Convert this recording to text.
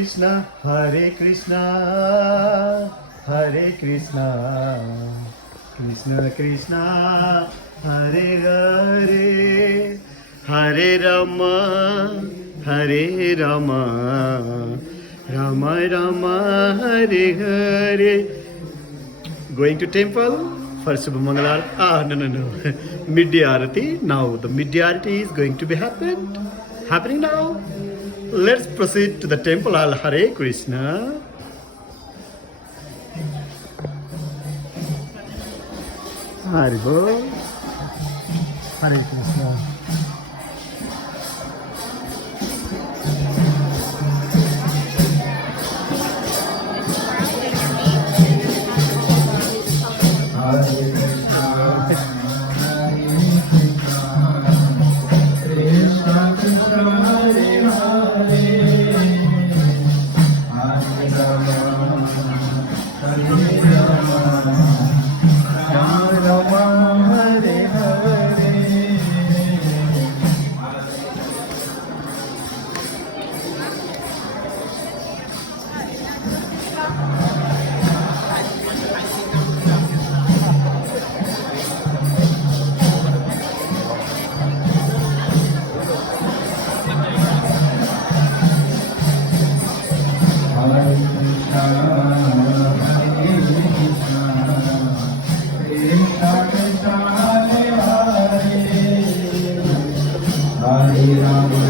Krishna, Hare Krishna, Hare Krishna, Krishna Krishna, Hare Hare, Hare Rama, Hare Rama, Rama Rama, Hare Hare. Going to temple for Subha Mangal. No. Midday Arati. Now the midday Arati is going to be happening now. Let's proceed to the temple. Al Hare Krishna. Hare Bol. Hare Krishna. Hare Rama.